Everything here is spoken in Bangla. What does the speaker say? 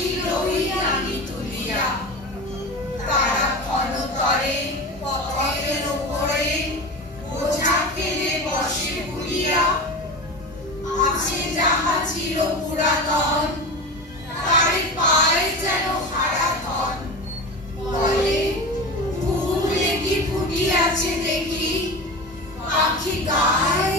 বাঁশি লই আমি তুলিয়া, তারা ক্ষণতরে পথের ওপরে বোঝা ফেলে বসে ভুলিয়া। আছে যাহা চির পুরাতন, তারে পায় যেন হারাধন। বলে ফুলে কি ফুটিয়াছে দেখি, পাখি গায়